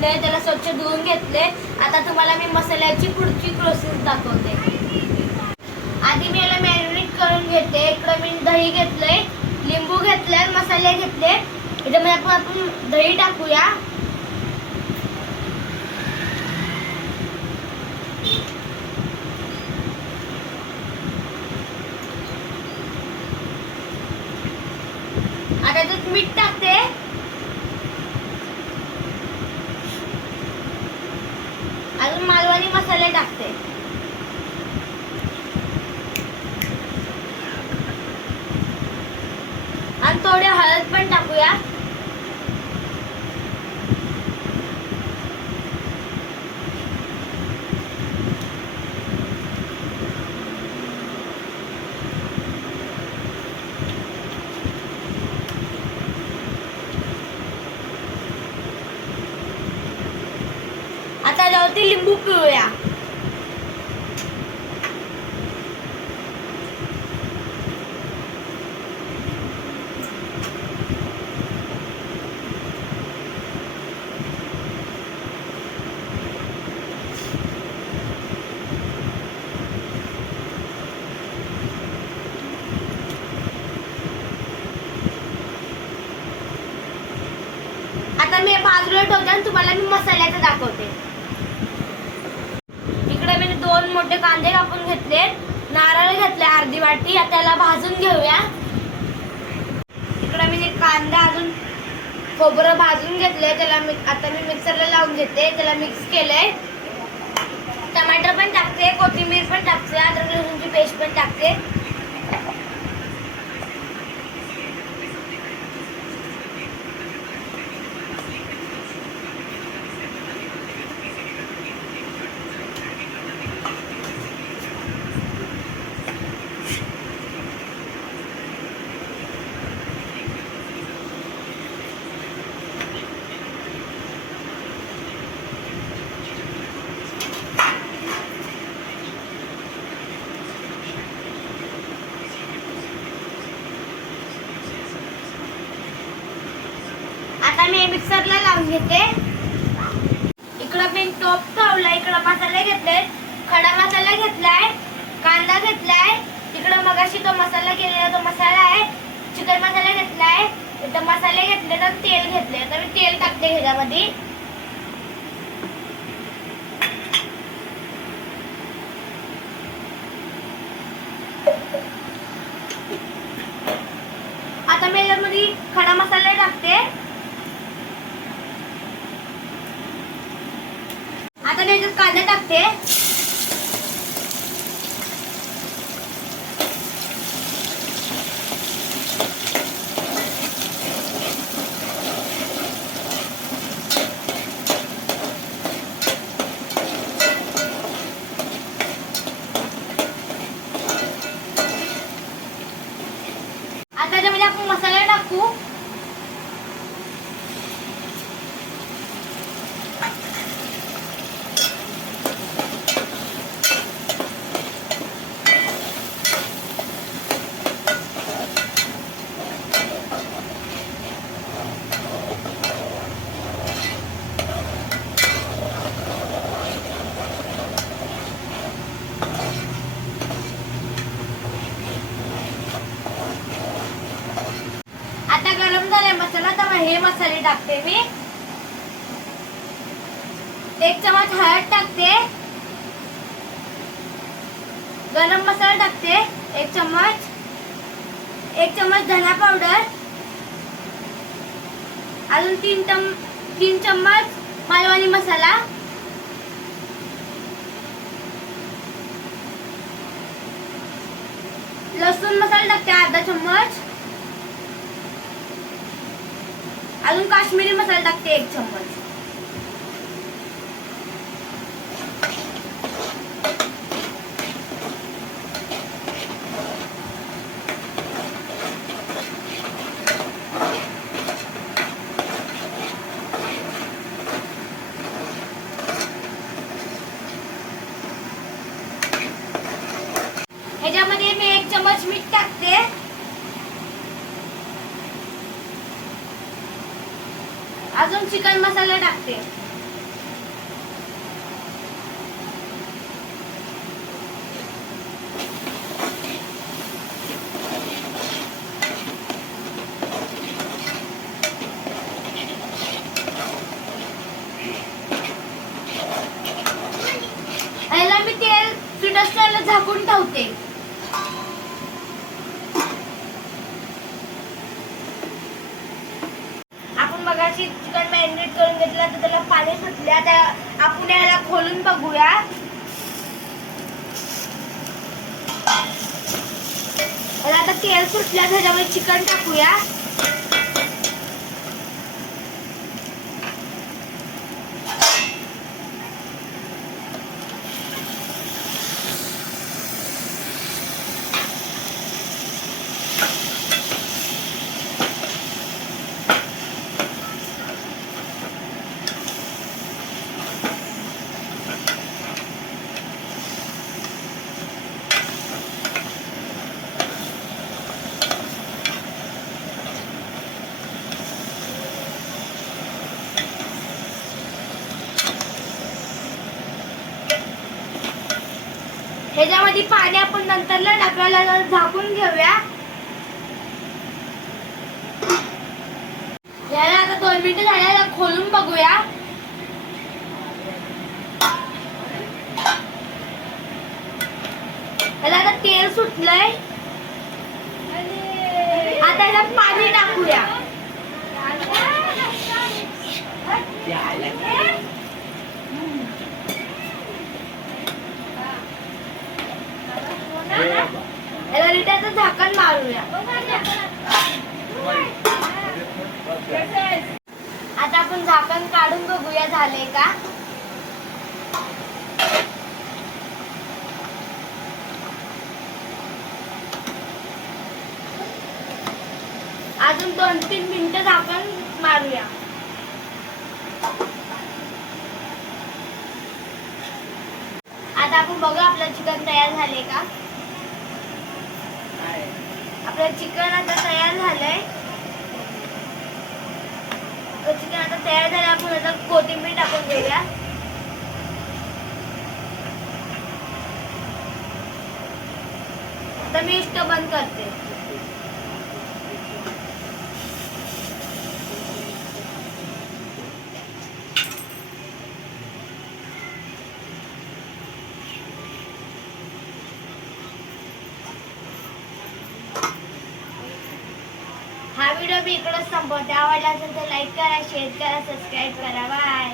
घेतले, त्याला स्वच्छ धुवून घेतले. आता तुम्हाला मी मसाल्याची पुढची प्रोसेस दाखवते. आधी मी याला मॅरिनेट करून घेते. इकडं मी दही घेतलंय, लिंबू घेतले, मसाले घेतले. याच्यामध्ये आपण दही टाकूया. आता त्यात मीठ टाकते. अजून मालवणी मसाले टाकते. आणि थोडे हळद पण टाकूया. आता यावरती लिंबू पिळूया. आता मी बाजूला ठेवते आणि तुम्हाला मी मसाल्याचं दाखवते. इकडे मी 2 मोठे कांदे कापून घेतले, नारळ घेतले अर्धी वाटी. आता त्याला भाजून घेऊया. इकडे मी कांदा अजून खोबरं भाजून घेतले, त्याला आता मी मिक्सरला लावून घेते. त्याला मिक्स केलंय. टमाटर पण टाकते, कोथिंबीर पण टाकते, अद्रक लसूणची पेस्ट पण टाकते. आता मी मिक्सरला लावून घेते. इकडं मी टोप ठेवलाय. इकडं मसाले घेतले, खडा मसाला घेतलाय, कांदा घेतलाय. इकडं मगाशी तो मसाला केलेला तो मसाला आहे. चिकन मसाला घेतलाय. इथं मसाले घेतले, तर तेल घेतले. आता मी तेल टाकते ह्याच्यामध्ये. आता मी याच्यामध्ये खडा मसाला टाकते. आता मी याच्यात कांदा टाकते. आता त्याच्यामध्ये आपण मसाला टाकू. आता गरम झालाय मसाला, तर हे मसाले टाकते मी. 1 चमच हळद टाकते. गरम मसाला टाकते 1 चमच. 1 चमच धना पावडर. अजून 3 चमच मालवणी मसाला. लसूण मसाला टाकते अर्धा चम्मच. अजून काश्मीरी मसाला टाकते 1 चम्मच. ह्याच्यामध्ये मी 1 चम्मच मीठ टाकते. अजून चिकन मसाला टाकते. लावते. आपण मगाशी चिकन मॅरिनेट करून घेतलं तर त्याला पाणी सुटले. आता आपण याला खोलून बघूया. आता तेल सुटलं, त्याच्यामध्ये चिकन टाकूया. ह्याच्यामध्ये पाणी आपण नंतरला टाकायला झाकून घेऊया. याला आता 2 मिनिटं झाल्याला खोलून बघूया. याला आता तेल सुटलंय. आता याला पाणी टाकूया. याला रिटाचं झाकण मारूया. आता आपण झाकण काढून बघूया झाले का. अजून 2-3 मिनिटं झाकण मारूया. आता आपण बघू आपलं चिकन तयार झाले का. आपलं चिकन आता तयार झालंय. चिकन आता तयार झालं. आपण आता कोथिंबीर टाकून घेऊया. आता मी स्टव बंद करते. हा व्हिडिओ मी इकडंच संपवते. आवडला असेल तर लाईक करा, शेअर करा, सबस्क्राईब करा. बाय.